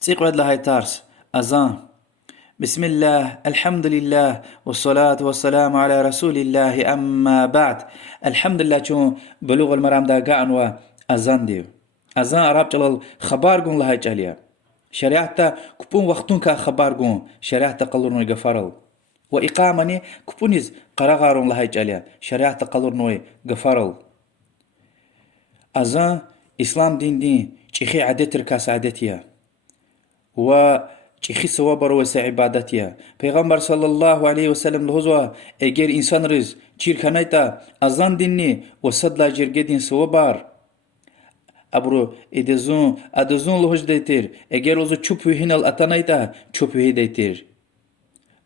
تيقعد لهاي تارس أذان. بسم الله، الحمد لله، والصلاة والسلام على رسول الله، أما بعد. الحمد لله شو بلوغ المرام دا قعنوا أذان ديو. أذان عرب جلال خبار قون لهاي جاليا شريعتا كبون وقتون كا خبار قون شريعتا قلورنوي غفرل. وإقامني كبونيز قرغارون لهاي جاليا شريعتا قلورنوي غفرل. أذان إسلام دين چيخي عادتر كاس عادتيا و چيخي سوابر وسع عبادتيا. پیغمبر صلى الله عليه وسلم لهزوا اگر انسان رز چير خنايتا أذان ديني وصد لا جرگدين سوابر ابرو ادزون لهج ديتر اگر اوزو چوب هنال اتنايتا چوب ديتر.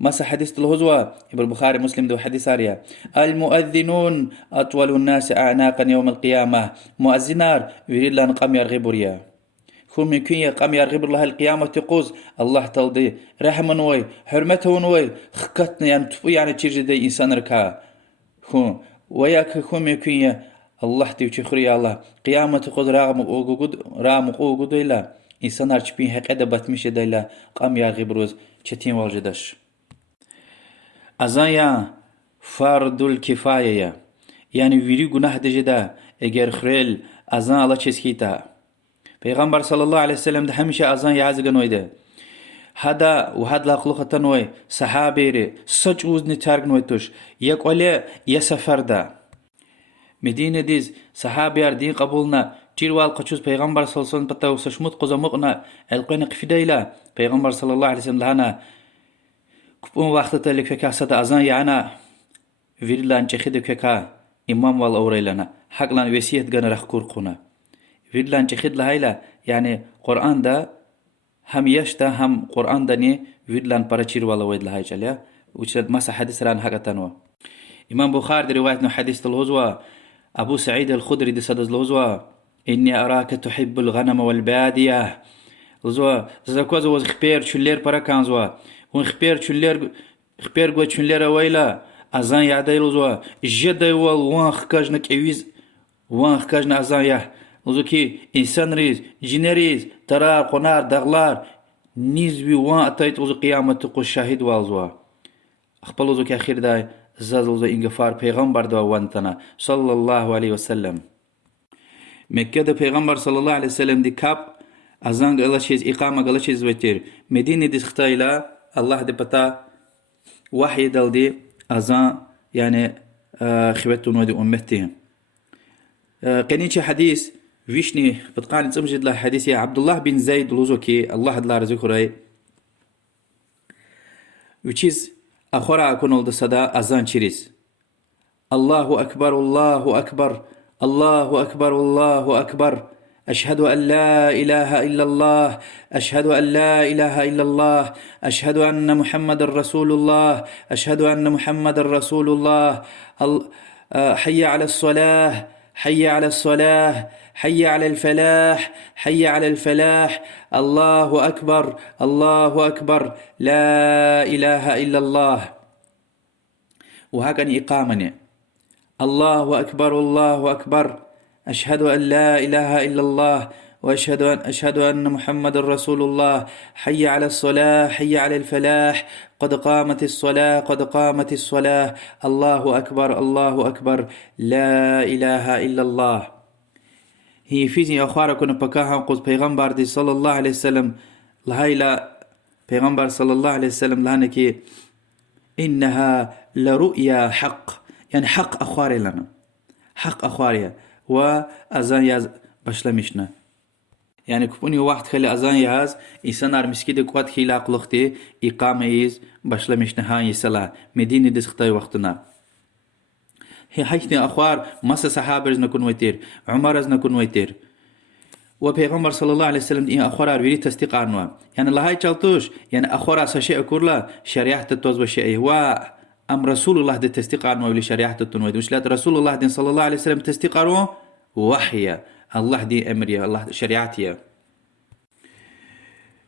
مسا حديث الهزوة ابن البخاري مسلم دو حديث آريا المؤذنون أطول الناس أعناقا يوم القيامة. مؤذنار يريد لان قام يرغبوريا كم يكون يقام يرغب الله القيامة تقوز الله تلدي رحمة نوي حرمته نوي خكتنا يعني تفو يعني تيجي دي إنسان ركا كم وياك كم يكون الله تيوشي الله قيامة تقوز رام قوغود إلا إنسان هرچبين حق أدبت مشه ديلا قام يرغب روز چتين والجدش. أذان فرض الكفاية يعني ويري گناه دجدا اگر خريل أذان الله چسكيتا. پیغمبر صلى الله عليه وسلم ده هميشه أذان يعزگن ويده هذا وهذا لاقلوخة تنوي صحابيري سج وزني تارگن ويتوش يك ولي يسفر ده مدينة ديز صحابيار دين قبولنا تيروال قچوز پیغمبر صلى الله عليه وسلم بتاو سشمت قزمقنا القين قفديلا پیغمبر صلى الله عليه وسلم لهنا كبون وقت تلك فكا سد أذان يعنا فيرلان چخيد فكا إمام والأوريلنا حقلان وسيهت غن رخكور قنا فيرلان چخيد لهايلا يعني قرآن دا هم يشتا هم قرآن داني فيرلان پرچير والا ويد لهاي چليا وچد مسا حديث ران حقا تنوا. إمام بخار دي رواية حديث الهزوة أبو سعيد الخدري دي صدز الهزوة إني أراك تحب الغنم والبادية الهزوة زاكوز وز خبير شلير پركان زوا ون خبير قوة شلير ويلا أذان يعدي الهزوة جدا يوال وان خكاجنا كيويز وان خكاجنا أذان يح الهزوة كي إنسان ريز جنريز ترار قنار دغلار نيزوي وان أتايت الهزوة قيامة تقو شاهد والزوا أخبال الهزوة كي أخير داي زاد الهزوة إنغفار پیغمبر دوا وانتنا صلى الله عليه وسلم. مكة دا پیغمبر صلى الله عليه وسلم دي كاب أذان غلا چيز إقامة غلا چيز وتير مدينة دي اختايلا الله دي بتا وحي دل دي أذان يعني خبتون ودي أمتهم. قنيتي حديث ويشني بتقاني تمجد له حديث يا عبد الله بن زيد لوزوكي الله دلا رزقه راي وچيز أخرى أكون ولد صدا أذان چيريز الله أكبر الله أكبر الله أكبر الله أكبر أشهد أن لا إله إلا الله أشهد أن لا إله إلا الله أشهد أن محمد رسول الله أشهد أن محمد رسول الله حي على الصلاة حي على الصلاة حي على الفلاح حي على الفلاح الله أكبر الله أكبر لا إله إلا الله. وهكذا إقامني الله أكبر الله أكبر أشهد أن لا إله إلا الله أشهد أن محمد رسول الله حي على الصلاة حي على الفلاح قد قامت الصلاة قد قامت الصلاة الله أكبر الله أكبر لا إله إلا الله. هي فيزي أخوارا كنا بكاها قد پیغمبر دي صلى الله عليه وسلم لهايلا پیغمبر صلى الله عليه وسلم لهانكي إنها لرؤيا حق يعني حق أخواري لنا حق أخواري وأذان ياز بشلمشنا يعني كبوني واحد خلي أذان ياز إنسان مسكيد قوات خيلا قلختي إقامة يز بشلمشنا هاي صلاة مدينة دسختاي وقتنا. هي حيثني أخوار مسا صحابرز نكون ويتير عمرز نكون ويتير وبيغمبر صلى الله عليه وسلم إن أخوار ويري تصديق عنوا يعني الله هاي چلتوش يعني أخوار أساشي أكورلا شريعة التوز وشيء أم رسول الله دي تصديق عنوا ولي شريعة التنويد وش لا رسول الله دي صلى الله عليه وسلم تصديق عنوا وحيا الله دي أمريا الله شريعتيا.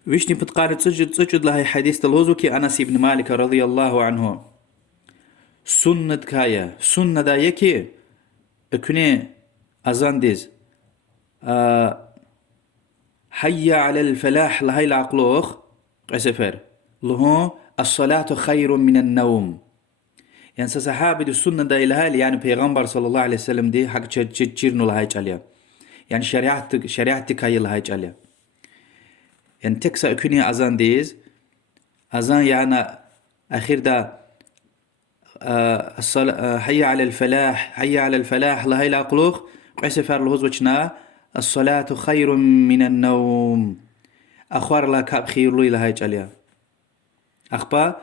ويشني بتقارن تسجد لهي حديث الهزوكي أنس بن مالك رضي الله عنه سنة كايا سنة دا يكي اكوني أذان ديز حي على الفلاح لهاي العقلوخ قسفر لهو الصلاة خير من النوم. يعني صحابة السنة دا إلهالي يعني پیغمبر صلى الله عليه وسلم دي حق تشيرنو لهاي چاليا يعني شريعتك هاي لهاي چاليا يعني تكسا اكوني أذان ديز أذان يعني أخير دا الصلاة حي على الفلاح حي على الفلاح لهاي العقلوخ قسفر لهوز وچنا الصلاة خير من النوم أخوار لا كاب خير لي لهاي چاليا أخبا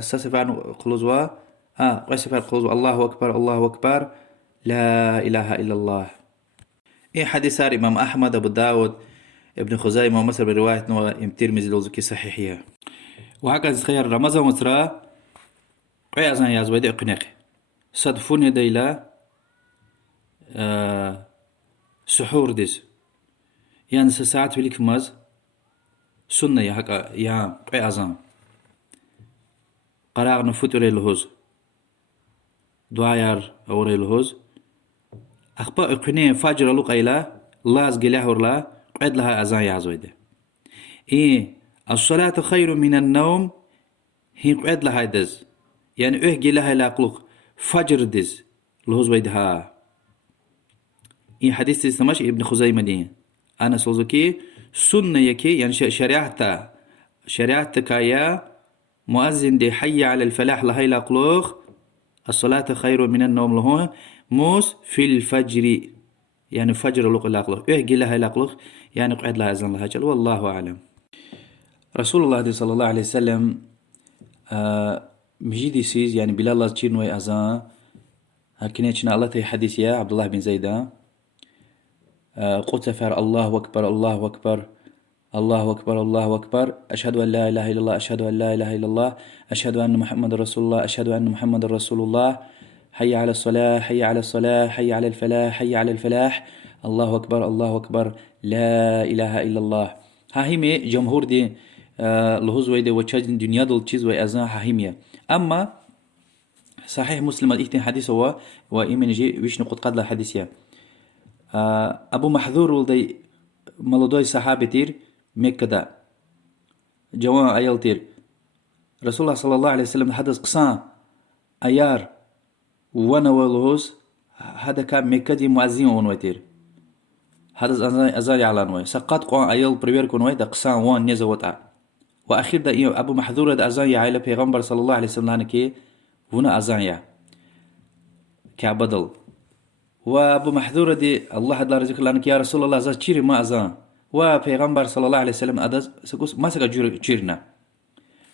سسفان قلوزوا قسفر قلوزوا الله أكبر الله أكبر لا إله إلا الله. إيه حديث صار إمام أحمد أبو داود ابن خزيمة ومصر برواية إمام ترمذي لوزكي صحيحية. وهكذا خير رمضان مصر قي أذان يازويد إقناق صدفون ديلا سحور ديس يعني ساعات فيلك ماز سنة يا حق يا قي أذان قراغ نفوتوري الهوز دعاير أوري الهوز أخبا إقناق فاجر لو قيلا لاز قلاه ورلا قيد لها أذان يازويد. إيه الصلاة خير من النوم هي قيد لها دز يعني إيه لها لاقلق فجر دز الهوز ويدها. إيه حديث تستمش ابن خزيمة دي أنا سوزكي سنة يكي يعني شريعتك يا مؤذن دي حي على الفلاح لهي لاقلق الصلاة خير من النوم له موس في الفجر يعني فجر لق لاقلق إيه لها لاقلق يعني قعد لها أذان لها جل والله أعلم. رسول الله صلى الله عليه وسلم مجيدي سيز يعني بلا الله تشيرنوي أذان هكنيتشنا الله تي حديث يا عبد الله بن زيد قلت فر الله أكبر الله أكبر الله أكبر الله أكبر أشهد أن لا إله إلا الله أشهد أن لا إله إلا الله أشهد أن محمد رسول الله أشهد أن محمد رسول الله حي على الصلاة حي على الصلاة حي على الفلاح حي على الفلاح الله أكبر الله أكبر لا إله إلا الله. هاهمي جمهور دي لهوزوي دي وچاج الدنيا دول چيز وأذان هاهمية. أما صحيح مسلم الإحتين حديث هو وإيمن جي ويش نقود قد الحديثية أبو محذور ولدي ملدوي صحابة تير مكة جوان أيال تير رسول الله صلى الله عليه وسلم حدث قصان أيار وانا ولهوز هذا كان مكة دي مؤذين ونويتير هذا أزال يعلنوي سقط قوان أيال بريبير كونوي دا قصان وان نزوطع وأخير دا أبو محذور دا أزان يعيلة پیغمبر صلى الله عليه وسلم هنكي هنا أزان يع كعبدل وأبو محذور دي الله دار ذكر لانك يا رسول الله زاد شيري ما أزان وبيغمبر صلى الله عليه وسلم أدز سكوس ما سكا جيرنا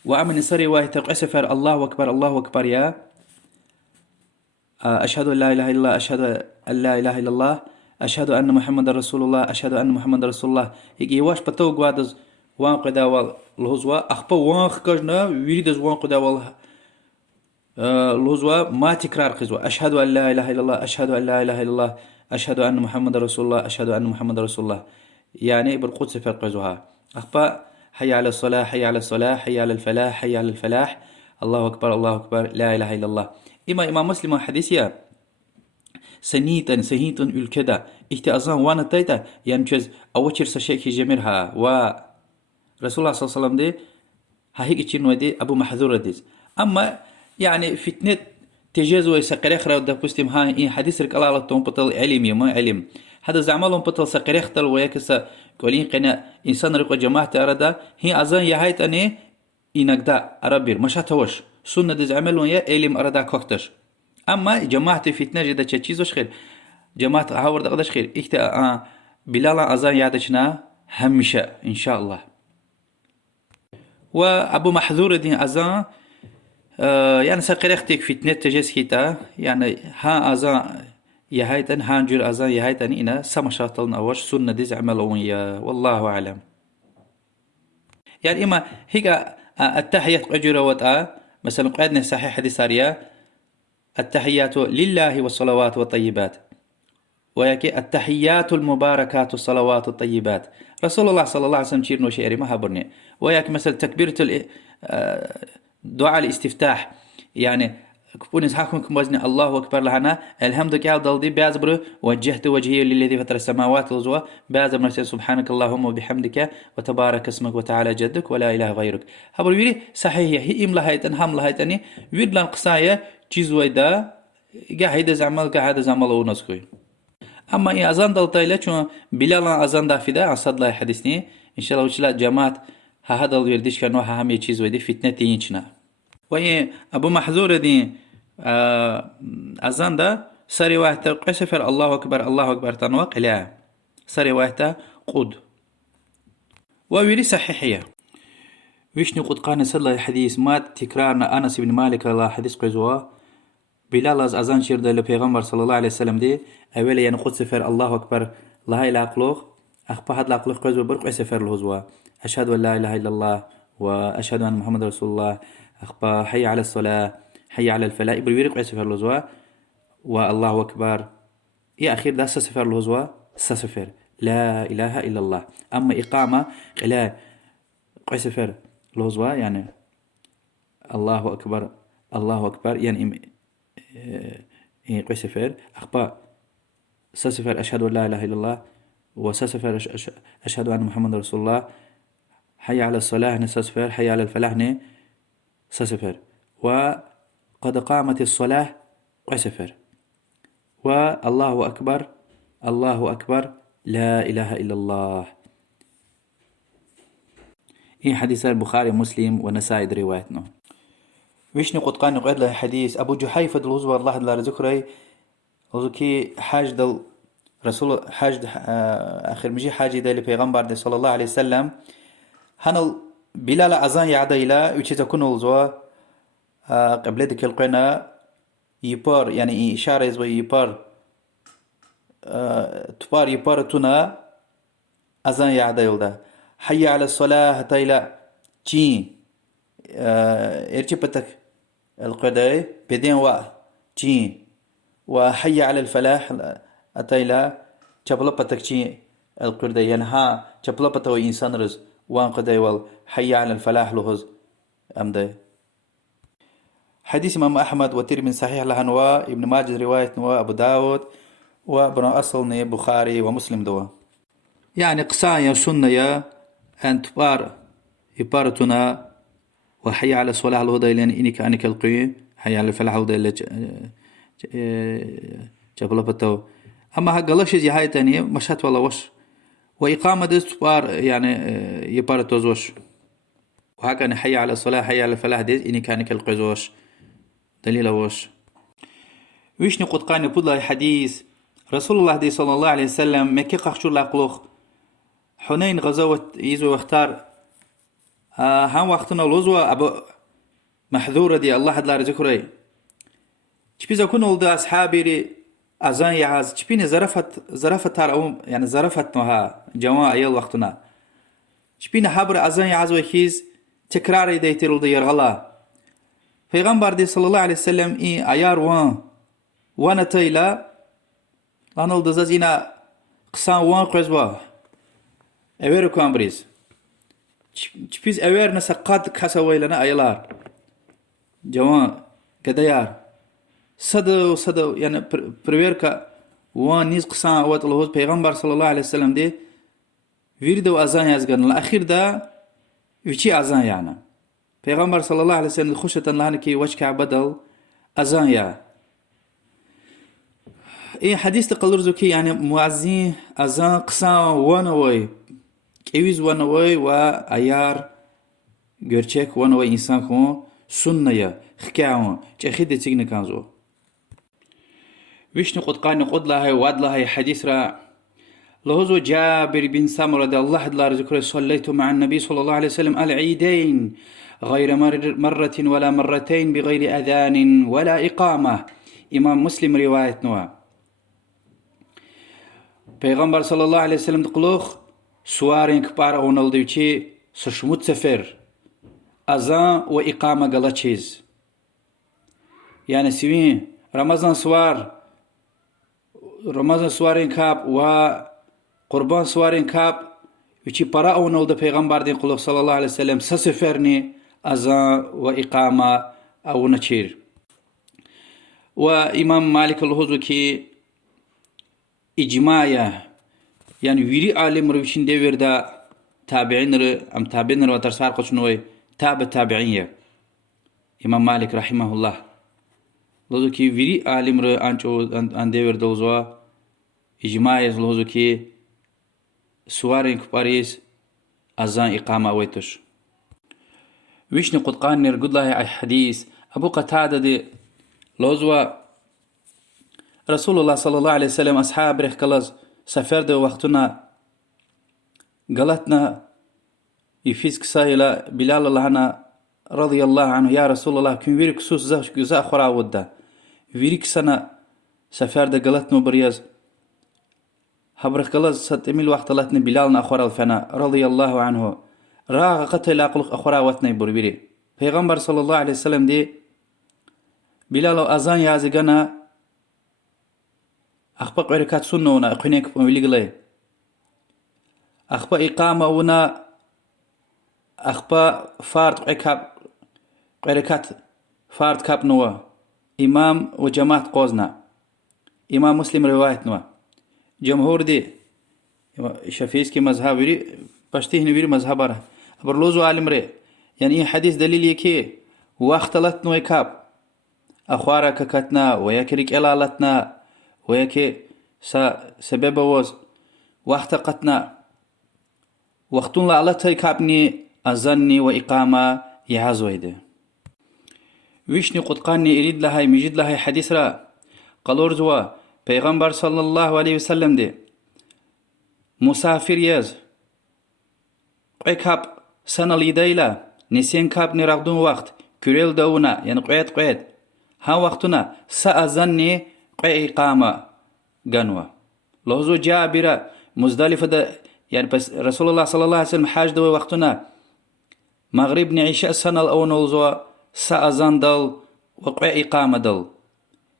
وأمن سري واحد تقسفر الله أكبر الله أكبر يا أشهد أن لا إله إلا الله أشهد أن لا إله إلا الله أشهد أن محمد رسول الله أشهد أن محمد رسول الله يجي واش بتوق وادز وان قدا والهزوا أخبا وان خكجنا ويريدز وان قدا وال الهزوا ما تكرار قزوا أشهد أن لا إله إلا الله أشهد أن لا إله إلا الله أشهد أن محمد رسول الله أشهد أن محمد رسول الله يعني بالقدس فرق قزوها أخبا حي على الصلاة حي على الصلاة حي على الفلاح حي على الفلاح الله أكبر الله أكبر لا إله إلا الله. إمام مسلم حديثيا سنيتا الكدا احتأذان وانا تايتا يعني جز أوشر سشيكي جميرها ورسول الله صلى الله عليه وسلم دي هايك تشينو دي أبو محذور ديز. أما يعني فتنة تجازو سقريخ راو دابوستيم هاي حديث رك الله لطون بطل علمي ما علم هذا زعمالهم بطل سقريخ تل ويكسا كولين قنا إنسان رقو جماعة أردا هي أذان يهايت أني إنقدا أرابير مشاتوش سنة دز عملون يا علم أردا كوكتش. أما جماعة فتنة جدا تشيزوش خير جماعة هاور دقدش خير إحتا بلالا أذان يادشنا همشة إن شاء الله. وأبو محذور دين أذان يعني سقريختك فتنة تجسكيتا يعني ها أذان يهايتن هانجر أذان يهايتن إنا سمشاتلن أوش سنة دز عملون يا والله أعلم. يعني إما هيك التحيات أجر وطأ مثلا قعدنا صحيح حديث سارية التحيات لله والصلوات والطيبات وياكي التحيات المباركات والصلوات الطيبات رسول الله صلى الله عليه وسلم شيرنو شعري ما هبرني وياك مثلا تكبيرة دعاء الاستفتاح يعني كفوني صحاكم كموزني الله أكبر لهنا الحمد لله ضلدي بعزبر وجهت وجهي للذي فطر السماوات والأرض بعزبر سبحانك اللهم وبحمدك وتبارك اسمك وتعالى جدك ولا إله غيرك. هبر ويري صحيح هي إم لهايتن هم لهايتني ويد لان قصايا جيز ويدا قاعد زعمل قاعد زعمل ونسكوي. أما إن أذان دلتايلا شو بلال أذان دافدا عصد لا حديثني إن شاء الله وشلا جماعة هذا الوردش كانوا هم يجيز ويدي فتنة تينشنا. وهي أبو محذور دي أذان ده سري واحدة قسفر الله أكبر تنوق لا سري واحدة قد وويري صحيحية ويشني قد قانا صلى الحديث ما تكرارنا أنس بن مالك الله حديث قزوا بلال از أذان شير ده لبيغمبر صلى الله عليه وسلم دي أولا يعني قد سفر الله أكبر لا إله إلا أخبا هاد لاقلوخ قزوا برق سفر الهزوا أشهد أن لا إله إلا الله وأشهد أن محمد رسول الله أخبا حي على الصلاة حي على الفلاح بريق سفر الهزوا والله أكبر يا أخير ده سفر الهزوا سفر لا إله إلا الله. أما إقامة لا قسفر الهزوا يعني الله أكبر يعني قسفر أخبا سفر أشهد أن لا إله إلا الله وسفر أشهد أن محمد رسول الله حي على الصلاة نسفر حي على الفلاح سفر وقد قامت الصلاة قسفر والله أكبر لا إله إلا الله. إيه حديث البخاري مسلم ونسائي روايتنا. ويشني قد قاني قد له حديث أبو جحيفة الوزوى الله لا ذكري وذكي حاج دل رسول حاج آخر مجي حاجي دل پیغمبر صلى الله عليه وسلم هنل بلال أذان يعدي لا ويشي تكون الوزوى قبل ذلك القنا يبار يعني إشارة يزوي يبار تبار يبار تنا أذان يعدي لده حي على الصلاة تيلا تي ارتبتك القداي بدين تي وحي على الفلاح أتيلا تبلبتك تي القداي يعني ها تبلبتو إنسان رز وان قداي وال حي على الفلاح لهز أمدي. حديث إمام أحمد وترمذي صحيح لهنوا ابن ماجه رواية نوا أبو داود وابن أصل بخاري ومسلم دوا يعني قصايا سنة أن يبارتنا وحي على الصلاة الهدى لأن إنك أنك القيم حي على الفلاح الهدى اللي جبلبتو. أما هقلش زي هاي تانية مشهد ولا وش وإقامة دست يعني يبارتو زوش وهكذا حي على الصلاة حي على الفلاح ديز إنك أنك القيزوش دليل وش ويشني قد قاني بودلا حديث رسول الله دي صلى الله عليه وسلم مكي قخشور لاقلوخ حنين غزوة يزو واختار هم وقتنا الوزوة أبو محذورة دي الله حد لا رزقري تبيز أكون ولد أصحابي أذان يعز تبيني زرفت تارعوم يعني زرفت نها جواء أيال وقتنا تبيني حبر أذان يعز وكيز تكرار ديتي ولد يرغلا پیغمبر دي صلى الله عليه وسلم إيه أيار وانا تيلا أنا ولد زينا قصان قزوا أويرو كامبريز تبيز أوير نسقات كسوي لنا أيلار جوان كديار صدو يعني بريوركا وان نيز قصان وات الله پیغمبر صلى الله عليه وسلم دي ويردو أذان يزغن الأخير دا ويشي أذان يعني پیغمبر صلى الله عليه وسلم خوشة لانكي وشكع بدل أذان يا إيه حديث تقلر زوكي يعني معزين أذان قصان وانوي كيويز وانوي وأيار گرچك وانوي إنسان كون سنة خكاون چخيد تيغن كانزو ويشني قد قاني قد لها واد لها حديث را لهزو جابر بن سامر رضي الله عنه ذكر صليت مع النبي صلى الله عليه وسلم العيدين غير مرة ولا مرتين بغير أذان ولا إقامة. إمام مسلم رواية نوع پیغمبر صلى الله عليه وسلم تقلوخ سوارين كبار أو نلدوشي سشمت سفر أذان وإقامة غلا چيز يعني سوين رمضان سوارين كاب وقربان سوارين كاب وچي پرا أو نلد پیغمبر دين قلوخ صلى الله عليه وسلم سسفرني أذان وإقامة أو نچير وإمام مالك الهوزو كي إجماعية يعني ويري عالم روشين دير دا تابعين أم تابعين وترسال قشنوي تابعين إمام مالك رحمه الله لوزو كي ويري عالم رو أن دير دوزوا إجماعية لوزو كي سوارين كباريس أذان إقامة ويتش ويشني قد قانر قد الله حديث أبو قتادة دي لوزوا رسول الله صلى الله عليه وسلم أصحاب ريح كلاز سفر دو وقتنا قالتنا يفيسك سايلة بلال الله رضي الله عنه يا رسول الله كن ويرك سوس زا خرا ودا ويرك سنة سفر دو قالتنا برياز حبرك كلاز ستميل وقت لاتنا بلالنا أخرى الفنا رضي الله عنه راغ قتل أقلق أخرى واتنا بربيري پیغمبر صلى الله عليه وسلم دي بلال أذان يازيغانا أخبا قريكات سنة ونا أقنيك بموليغلي أخبا إقامة ونا أخبا فارد قريكات فارد كاب نوا إمام وجماعة قوزنا إمام مسلم رواية نوا جمهور دي شفيسكي مذهب وري بشتيه نوير مذهب راه أبرلوزو عالم ري يعني حديث دليل يكي واختلت نوي كاب أخوارا ككتنا ويكريك إلالتنا ويكي سبب وز واختقتنا وقتون لعلتها كابني أزني وإقامة يعزويده ويشني قد قاني إريد لها مجد لها حديث را قالور زوا پیغمبر صلى الله عليه وسلم دي مسافر يز قوي كاب سنة ليدايلا نسين كاب نرغدون وقت كريل دونا يعني قويت ها وقتنا سأزني قوي إقامة قنوة لوزو جابرة مزدلفة دا يعني بس رسول الله صلى الله عليه وسلم حاج دو وقتنا مغرب نعيشة سنة الأول نوزو سأزن دل وقوي إقامة دل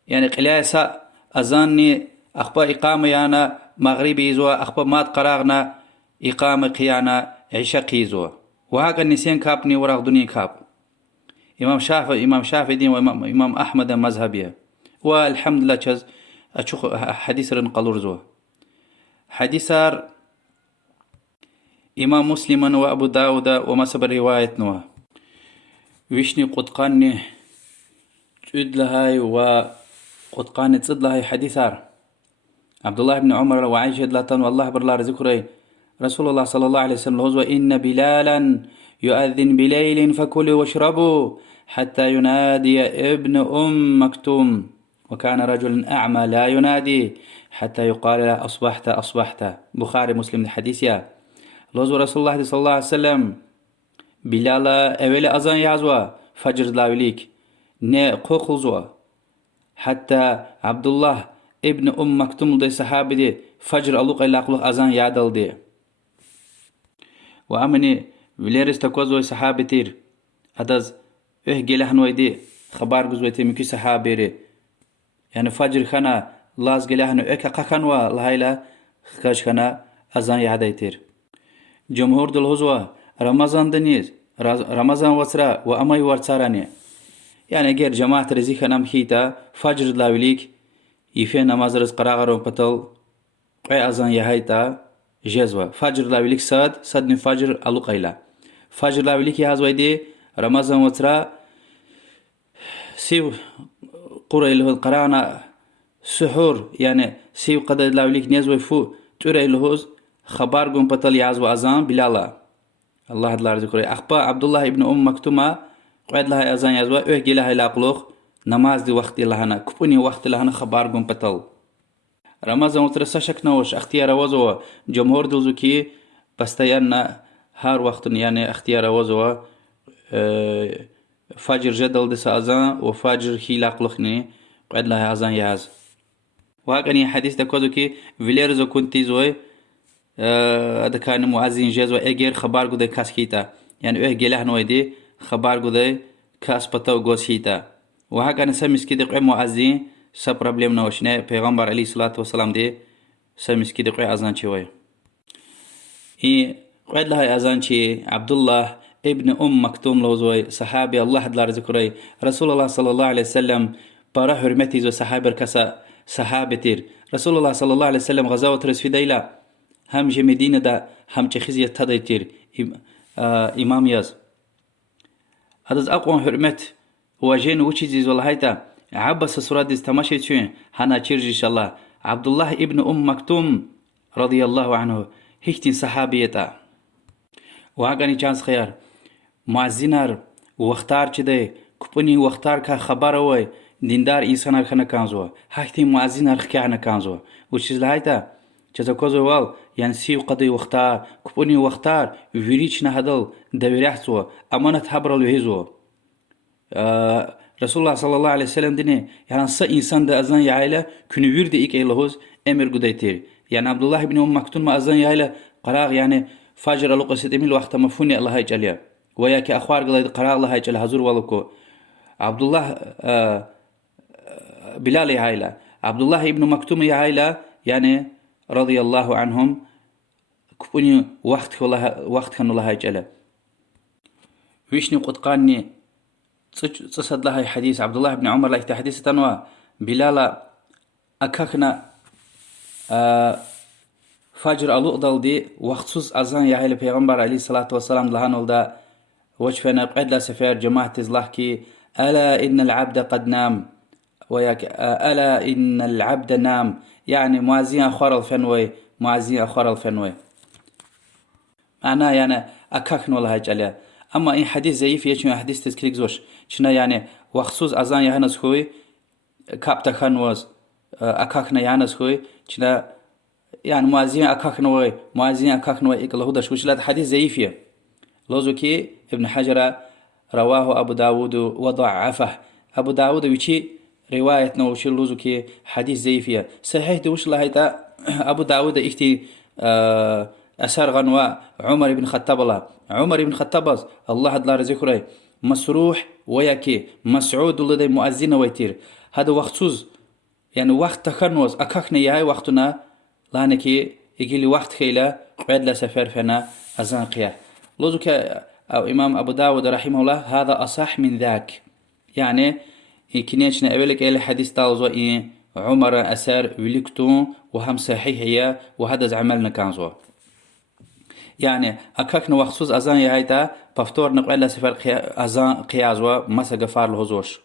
يعني قلاية سأزني أخبا إقامة يانا مغربي زوا أخبا مات قراغنا إقامة قيانا عيشة قيزوا وهكذا النسين كابني وراغ دنيا كاب إمام شافعي دين وإمام أحمد مذهبية والحمد لله جز أشوف حديث رنقلور زوا حديثار إمام مسلم وأبو داود وما سبر رواية نوا ويشني قد قاني تؤد لهاي وقد قاني تصد لهاي حديثار عبد الله بن عمر وعائشة لاتن والله برلا ذكري رسول الله صلى الله عليه وسلم هو إن بلالا يؤذن بليل فكلوا واشربوا حتى ينادي ابن مكتوم وكان رجل أعمى لا ينادي حتى يقال له أصبحت بخاري مسلم الحديث يا لوزو رسول الله صلى الله عليه وسلم بلالا أول أذان يعزوا فجر لاوليك نه قوقلزوا حتى عبد الله ابن مكتوم دي صحابي دي فجر ألوق إلا قلق أذان يعدل دي وأمني وليرس تكوزوي صحابي تير أداز جيلهن ويدي خبار جزويتي مكي صحابي ري يعني فجر خنا لاز جيلهن قاقنوا لهايلا خاش خنا أذان يعدي تير جمهور دل هزوا رمضان دنيز رمضان وسرا وأمي ورساراني يعني غير جماعة رزيخ نام خيتا فجر لاوليك يفي نماز رز قراغرون بطل قوي أذان يهايتا جزوة فجر لاوليك صد فجر ألو قيلا فجر لاوليك يهازوي دي رمضان وسرا سيو قرى اللي قرانا سحور يعني سيو قدر لاوليك نيزوي فو توري اللي خبار قوم بطل يعزو أذان بلالا الله دلار ذكري أخبا عبد الله ابن مكتومة قعد لها أذان يزوا أهجي لها لاقلوخ نماز دي وقت لهنا كبني وقت لهنا خبار قوم بطل رمضان وترسا شك نوش اختيار وزوا جمهور دلزو كي بستيان هار وقت يعني اختيار وزوا فجر جدل دس أذان وفجر خي لاقلوخني قعد لها أذان ياز وهكذا حديث دكوزو كي فيليرزو كنتي زوي هذا كان مؤذن جزوة أجر خبر قدي كاسكيتا يعني أهجي لهن ويدي خبر قدي كاس بتاو جوسيتا وهكذا سمس كده قوي مؤذن سب problem نوشنا پیغمبر عليه الصلاة والسلام دي سمس كده قوي أذان شوي قعد لها أذان شي عبد الله ابن مكتوم لوزوي صحابي الله دلار ذكري رسول الله صلى الله عليه وسلم para hürmetiz ve sahaber kasa sahabetir. Resulullah sallallahu aleyhi ve sellem gazavat resfideyla hem je Medine'de hem çekhiziyet tadaytir. İmam yaz. Hadız akon hürmet وجين وچيز والله هيتا عبس سراد استماشي تشين هنا تشيرج إن شاء الله عبد الله ابن مكتوم رضي الله عنه هيكتين صحابيتا وهاگاني چانس خيار معزينار واختار چده كپني واختار کا خبر وي دیندار انسانار خنا كانزو هاكتين معزينار خكانا كانزو وچيز لهيتا چزا كوزو وال يعني سيو قضي واختار كپني واختار ويريچ نهدل دويرحسو امانت حبرل وهيزو Resulullah sallallahu aleyhi ve sellem dine yani sa insan da azan yayla günü virde ilk eylehoz emir gudaytir. Yani Abdullah ibn Maktun ma azan yayla qaraq yani fajr aluqasit emil vaqta mafuni Allah yajaliya. Ve ya ki akhwar gılaydı qaraq Allah yajal hazur waluko. Abdullah Bilal yayla. Abdullah ibn Maktum yayla yani radiyallahu anhum kupuni vaqt kan Allah yajala. Vishni qutqani تصد لها حديث عبد الله بن عمر لا حديث تنوى بلال أكاكنا فجر الأقدل دي وخصوص أذان يهيل پیغمبر عليه الصلاة والسلام لها نولدا وجفنا قد لا سفر جماعة تزلحكي ألا إن العبد قد نام وياك ألا إن العبد نام يعني موازين أخوار الفنوي موازين أخوار الفنوي معناه يعني أكاكنا لها جاليا أما إن حديث ضعيف يجي حديث تذكير زوج شنا يعني وخصوص أذان يهنس خوي كابتا خنوز أكاكنا يهنس خوي شنا يعني موازين أكاكنا وي موازين أكاكنا وي إكله ده شوش لا حديث ضعيف لوزو كي ابن حجر رواه أبو داود وضعفه أبو داود وشي رواية نوش لوزو كي حديث ضعيف صحيح دوش الله هيدا أبو داود إختي أسر غنوا عمر بن خطاب الله عمر بن خطاب الله أدلار ذكره مسروح وياكي مسعود لدي مؤذن ويتير هذا وقتوز يعني وقت تخنوز أكاكنا ياي وقتنا لانكي يجي لي وقت خيلا قعد لا سفر فينا أذان قياه لوزك أو إمام أبو داود رحمه الله هذا أصح من ذاك يعني كنيشنا أولك إلى حديث تالزو إيه عمر أسر ولكتون وهم صحيح هي وهذا عملنا كانزو يعني أكاكنا وخصوص أذان يهيدا بفتور نقول سفر أذان قيازوا مسا غفار الهزوش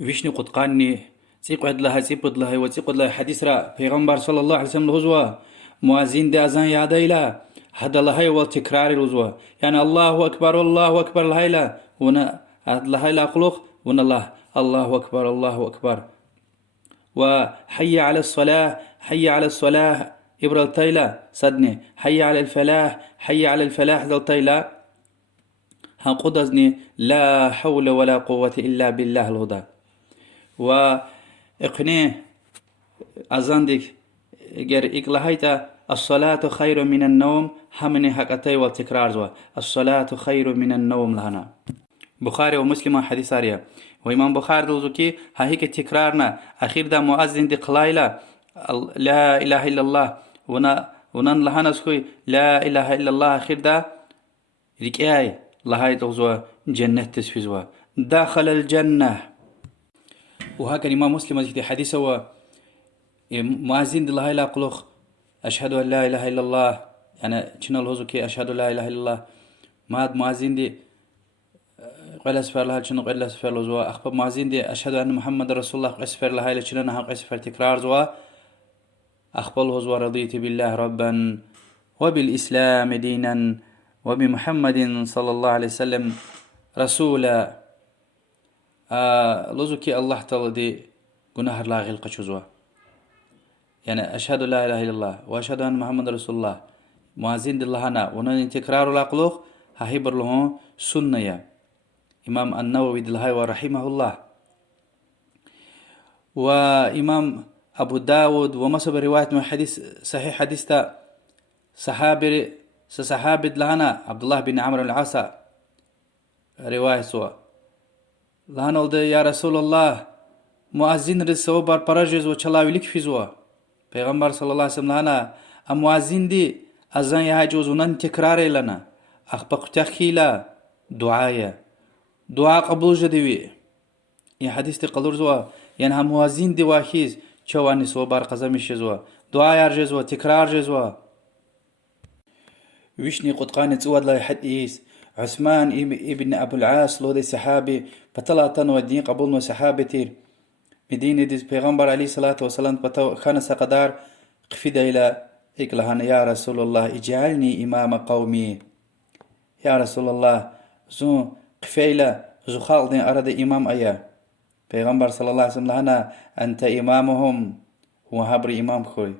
ويشني قطقاني تيقعد لها تيقعد لها وتيقعد لها حديث را پیغمبر صلى الله عليه وسلم الهزوا موازين دي أذان يهدا إلا هذا لهي والتكرار الهزوا يعني الله أكبر والله أكبر لهيلا ونا لهيلا قلوخ ونا الله أكبر الله أكبر وحي على الصلاة حي على الصلاة إبرال تيلا صدني حي على الفلاح حي على الفلاح ذو تيلا هنقضزني لا حول ولا قوة إلا بالله الهدى وإقنيه أزاندك جر إقلهيتا الصلاة خير من النوم همني حقتي والتكرار زوا الصلاة خير من النوم لهنا بخاري ومسلم حديث آريا وإمام بخاري دوزوكي هيك تكرارنا أخير دا مؤذن دي قلايلا لا إله إلا الله ونن لهنا سكوي لا إله إلا الله أخير دا ركاي لهاي توزوا جنة تسفزوا داخل الجنة وهكذا الإمام مسلم في حديثه هو مؤذن دي لهاي لا قلوخ أشهد أن لا إله إلا الله يعني شنو الهزوكي أشهد لا إله إلا الله ما مؤذن دي قل أسفر لها شنو قل أسفر لزوا أخبر مؤذن دي أشهد أن محمد رسول الله أسفر لها لشنو نها أسفر تكرار زوا أخبره ورضيت بالله ربا وبالإسلام دينا وبمحمد صلى الله عليه وسلم رسولا لزوكي الله تعالى دي قناهر لا غلق شزوا يعني أشهد لا إله إلا الله وأشهد أن محمد رسول الله موازين دي الله أنا ونن تكرار الأقلوخ ههبر له سنة يا إمام النووي دي الله ورحمه الله وإمام أبو داود ومصب رواية من حديث صحيح حديث صحابي لهنا عبد الله بن عمرو العاص رواية سوا لهنا ولد يا رسول الله مؤذن رسوا بار براجز وشلاوي لك في زوا پیغمبر صلى الله عليه وسلم لهنا مؤذن دي أذان يهاجوز ونن تكرار لنا أخبق تخيلا دعاء قبول جدوي این حدیث تی قلور زوا یعنی هم موازین دی واخیز چوانی سو بار قزمیش زوا دعای ارج زوا تکرار زوا ويشني قطقان تسود لا حديث عثمان ابن أبو العاص لو دي صحابي بطلعتن ودين قبول صحابتي مدينة دي پیغمبر عليه الصلاة والسلام بطو خانس قدار قفيد إلى إقلهان يا رسول الله اجعلني إمام قومي يا رسول الله زو قفيلة زو خالدين أرد إمام أيا پیغمبر صلى الله عليه وسلم لهنا أنت إمامهم وهبر إمام خوي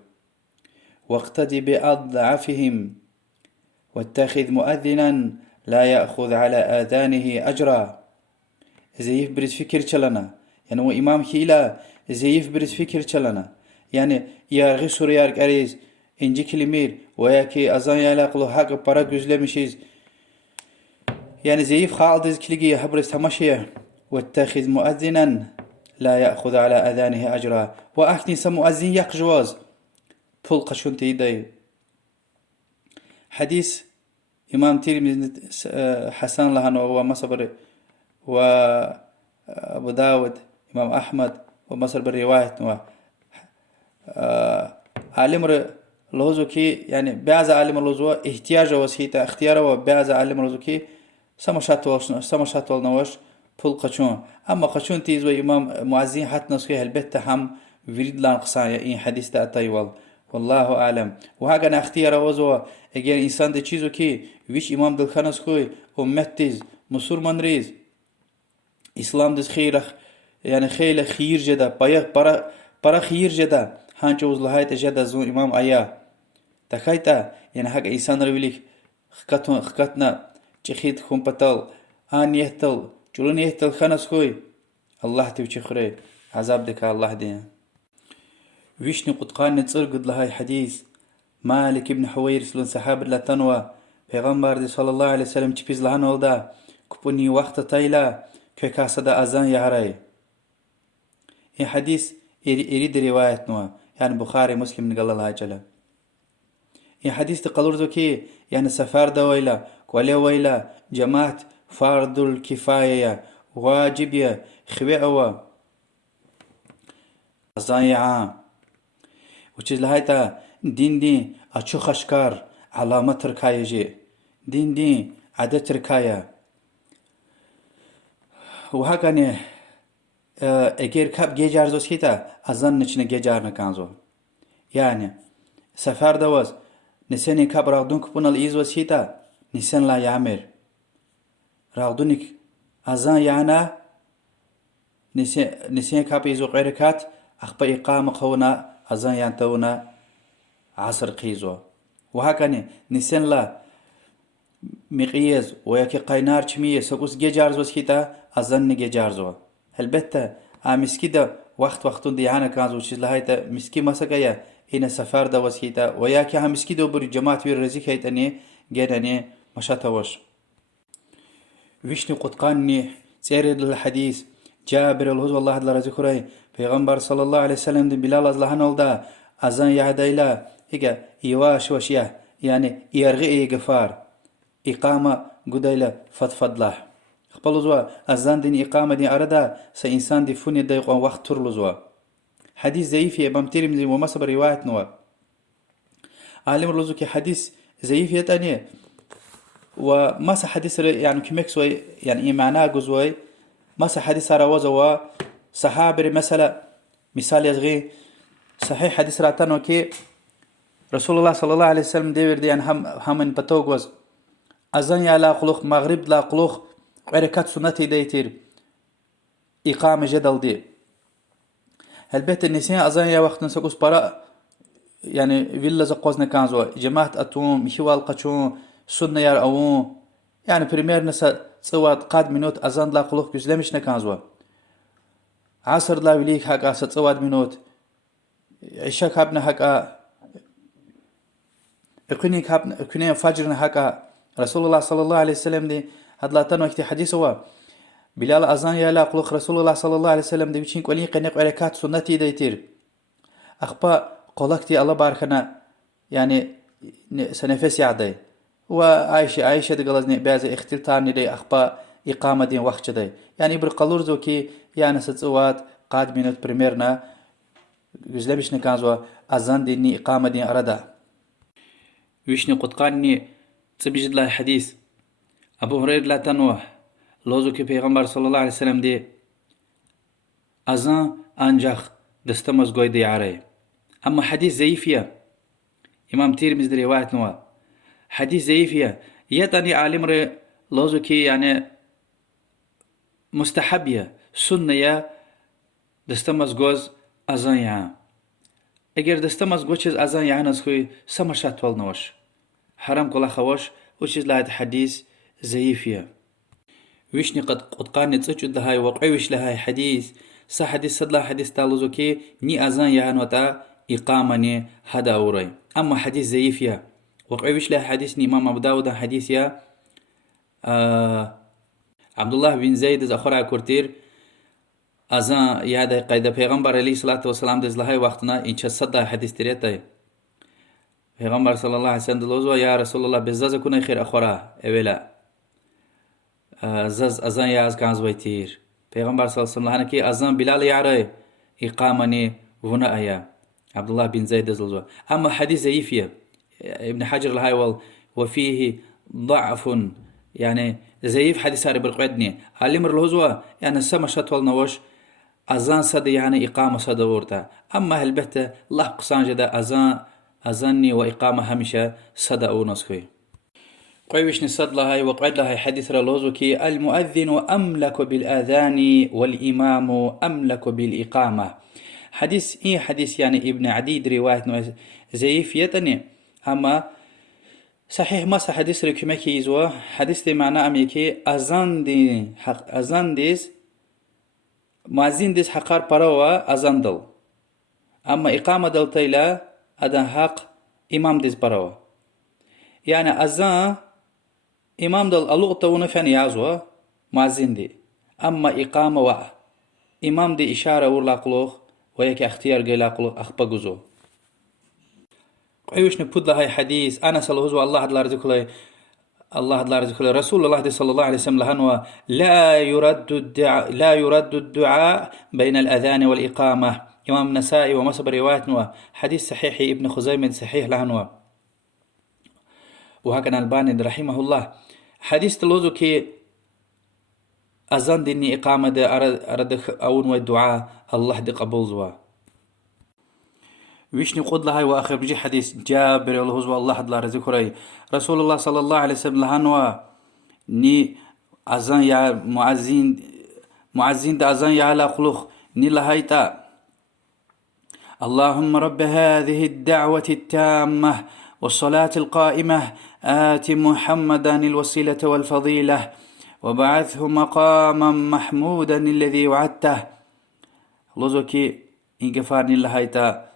واقتدي بأضعفهم واتخذ مؤذنا لا يأخذ على آذانه أجرا زيف برز فكر چلنا يعني هو إمام خيلا زيف برز فكر چلنا يعني يارغي سوريار قريز إنجي كلمير وياكي أزان يلاقلو حق برا gözlemişiz يعني زيف خالد كليجي حبرز تمشيه واتخذ مؤذنا لا يأخذ على آذانه أجرا وأحكني سمؤذن يقجواز پول قشون تيدي حديث إمام ترمذي حسن لهن ومصبر وأبو داود إمام أحمد ومصر بالرواية عالم لوزو كي يعني بعض عالم لوزو احتياج وسيطة اختيار وبعض عالم لوزو كي سمشات والنوش پول قشون أما قشون تيز وإمام معزين حتى نسخي البت هم وريد لان قصايا إن حديث تأتي والله أعلم وهاگنا اختيار وزو اگر انسان ده چیزو که ویش امام دلخانس خوی امت تیز مسلمان ریز اسلام دز خیرخ يعني خیل خیر جدا برا خیر جدا هانچه وزلهایت جدا زون امام آیا تخیتا يعني حق انسان رویلیک خکتنا چخید خون پتل آن یهتل چلون یهتل خانس خوی الله تیوچی خوری عذاب دکا الله دین ويشني قطقان نتصر قد لهاي حديث مالك ابن حويرس لن صحاب لا تنوى پیغمبر صلى الله عليه وسلم چپیز لهان ولدا كپوني وقت تايلا كي كاسدا أذان يهراي این حديث يريد رواية نوى يعني بخاري مسلم نقل الله جل این حديث تقلور ذكي يعني سفار دا ويلا كولي ويلا جماعة فرض الكفاية واجبية خوئوا أذان عام وچیز لهایتا دين اچو خشکار علامه ترکایه جي دين عدد ترکایه و هاگانه اگر کب گیجار زوز کیتا ازن نچنه گیجار نکانزو يعني سفر دواز نسيني كاب راغدون كبون الإيز وسيتا نسين لا يعمر راغدونك ازان يعنا نسين كاب إيزو غيركات أخبا إقامة خونا أذان ينتونا عصر قيزو وهكذا نسين لا مقيز وياكي قينار چمية سقوس جيجارزو سكيتا أذان نجيجارزو البته مسكي دا وقتون ديانا كانزو چيز لهايتا مسكي مسكايا هنا سفر دا وسكيتا وياكي هم مسكي دو بري جماعة وير رزيك هيتاني جيراني مشاتوش ويشني قطقاني سيرد الحديث جابر الهوز والله دل رزي خوري پیغمبر صلى الله عليه وسلم دي بلال از لهن ولدا ازان يعدايلا هيك يواش وشيه يعني يرغي غفار اقامه غدايلا فضله خپلوزوا ازان دين اقامه دي اردا س انسان دي فوني دقيقه وقت ترلوزوا حديث ضعيف امام ترمذي ومصبر روايه نو عالم رلوزو كي حديث ضعيف يتاني وما حديث يعني كمكسوي يعني معناه جزوي ما حديث روزوا صحابر مثلا مثال يزغي صحيح حديث راتانو كي رسول الله صلى الله عليه وسلم دير دي هم بتوغوز أذان يا لا قلوخ مغرب لا قلوخ حركات سنتي ديتير إقامة جدل دي البيت النساء أذان يا وقت نسقوس برا يعني فيلا زقوزنا كانزو جماعة أتوم مشوال قشون سنة يار أوون يعني بريمير نسا صوات قاد منوت أذان لا قلوخ بيزلمش نكانزو عصر لا وليك حقا ستواد منوت عشاء كابنا حقا اكوني فجرنا حقا رسول الله صلى الله عليه وسلم دي هدلاتان وقت حديث هو بلال أذان يا لا قلوخ رسول الله صلى الله عليه وسلم دي بيشين قولين قنق عركات سنتي ديتير أخبا قولكتي الله باركنا يعني سنفس يعدي وعائشة دي قلزني بعض اختلطاني دي أخبا إقامة دين وقت دي يعني برقلور زو كي يعني ستوات قاد منوت بريميرنا يزلمش نكازوا أذان ديني إقامة دين أردا ويشني قطقاني تبجد الله الحديث أبو هريرة لا تنوح لوزو كي پیغمبر صلى الله عليه وسلم دي أذان أنجاخ دستمز قوي دي عري أما حديث زيفية إمام تيرمز دي رواية نوا حديث زيفية يتني عالم ري لوزو كي يعني مستحبية سنة يا دستمز قوز أذان يا اگر دستمز قوچز أذان يا نزخوي سمشات والنوش حرام كلا خوش وچز لايت حديث زيفية ويشني قد قاني تسجد لهاي وقعوش لهاي حديث سا حديث صدلا حديث تالوزو كي ني أذان يا نوتا إقامني هذا أوري أما حديث زيفية وقعوش لها حديث إمام أبو داود حديث يا عبد الله بن زيد أخرى كورتير أذان يا هذا قيد پیغمبر عليه الصلاة والسلام دز لهاي وقتنا إنش صدلا حديث تريتاي پیغمبر صلى الله عليه وسلم دلوزو يا رسول الله بزاز كوني خير أخرى أولا زاز أذان يا از كانز ويتير پیغمبر صلى الله عليه وسلم هنكي أذان بلال يعري إقامني هنا أيا عبد الله بن زيد دلوزو أما حديث زيفية ابن حجر الهايول وفيه ضعف يعني زيف حديث هاري برقعدني علمر الهزوة يعني السما شطول نوش أذان صد يعني إقامة صد ورتا أما هالبته الله قصان جدا أذاني وإقامة همشة صد أو نسخي قويش نصد لهاي وقعد لهاي حديث رلوزو كي المؤذن أملك بالآذان والإمام أملك بالإقامة حديث حديث يعني ابن عديد رواية زيف يتني أما صحيح ما حديث ركمكي يزوا حديث دي معنى أميكي أذان ديس مؤذن ديس حقار بروا أذان دل أما إقامة دل تيلا أدن حق إمام ديس بروا يعني أذان إمام دل اللغة ونفعني يعزوا مؤذن دي أما إقامة إمام دي إشارة ورلاقلوخ ويك اختيار قيلاقلوخ أخبقزو قيوش نبود لهاي حديث أنا سلوهزو الله هدلا رزقله رسول الله صلى الله عليه وسلم لهنوا لا يرد الدعاء بين الأذان والإقامة إمام نسائي ومصب روايتنا حديث صحيح ابن خزيمة صحيح لهنوا وهكذا الباني رحمه الله حديث تلوزو كي أذان ديني إقامة دي أرد أون والدعاء الله دي قبول زوا ويشني قد لهاي وآخر بيجي حديث جابر الله والله الله رزقه رسول الله صلى الله عليه وسلم لهنوا ني أذان يا معزين دا أذان يا على خلوخ ني لهايتا اللهم رب هذه الدعوة التامة والصلاة القائمة آت محمدا الوسيلة والفضيلة وبعثه مقاما محمودا الذي وعدته لوزوكي إنقفارني لهايتا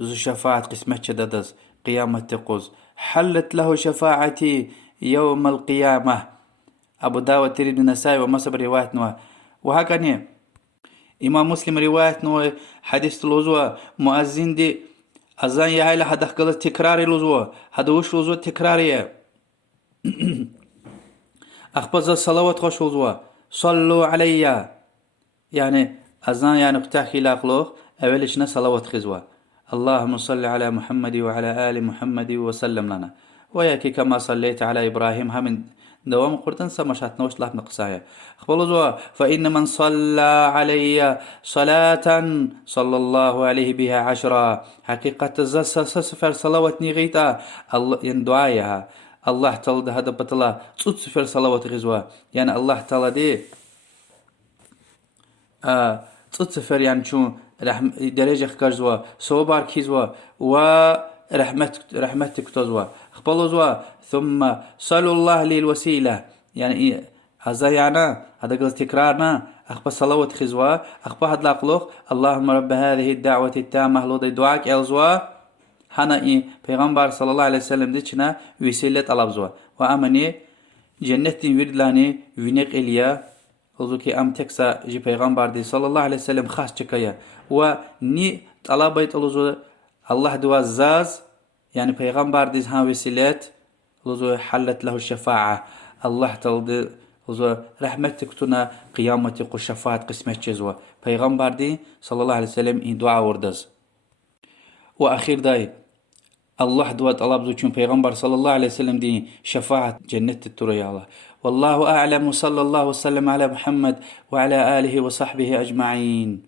ذو شفاعة قسمة شددز قيامة تقوز حلت له شفاعتي يوم القيامة أبو داود تريد النسائي ومصب رواية نوى وهكذا إمام مسلم رواية نوى حديث الوزوة مؤذن دي أذان يا هاي هذا قلت تكراري الوزوة هذا وش الوزوة تكرارية أخبز الصلوات خوش الوزوة صلوا علي يعني أذان يعني بتحكي لاقلوخ أولشنا صلوات خزوة اللهم صل على محمد وعلى آل محمد وسلم لنا وياكي كما صليت على إبراهيم هم دوام قرطن سمشات نوش لحن قصايا خبلوا فإن من صلى علي صلاة صلى الله عليه بها 10 حقيقة سفر صلوات نغيتا الله يندعايها الله تعالى هذا بطلا سفر صلوات غزوة يعني الله تعالى دي سفر يعني شو درجة كرزوا صوبار كيزوا ورحمتك تزوا خبلوا ثم صلوا الله لي الوسيلة يعني هذا يعني هذا قل تكرارنا أخبى صلوات خزوا أخبى هذا لاقلوخ اللهم رب هذه الدعوة التامة لو دي دعاك ألزوا هنا پیغمبر صلى الله عليه وسلم ديشنا وسيلة ألبزوا وأمني جنة وردلاني ونق إليا وذوكي أم تكسا جي پیغمبر دي صلى الله عليه وسلم خاص چكايا وني طلبيت ألزوا الله دوا زاز يعني پیغمبر دي ها وسيلات لزو حلت له الشفاعة الله تلد وزو رحمتك تنا قيامتك وشفاعت قسمت جزوة پیغمبر دي صلى الله عليه وسلم این دعا وردز. وأخير داي الله دوا طلب زوجين پیغمبر صلى الله عليه وسلم دي شفاعة جنة التريا الله. والله أعلم، وصلى الله وسلم على محمد وعلى آله وصحبه أجمعين.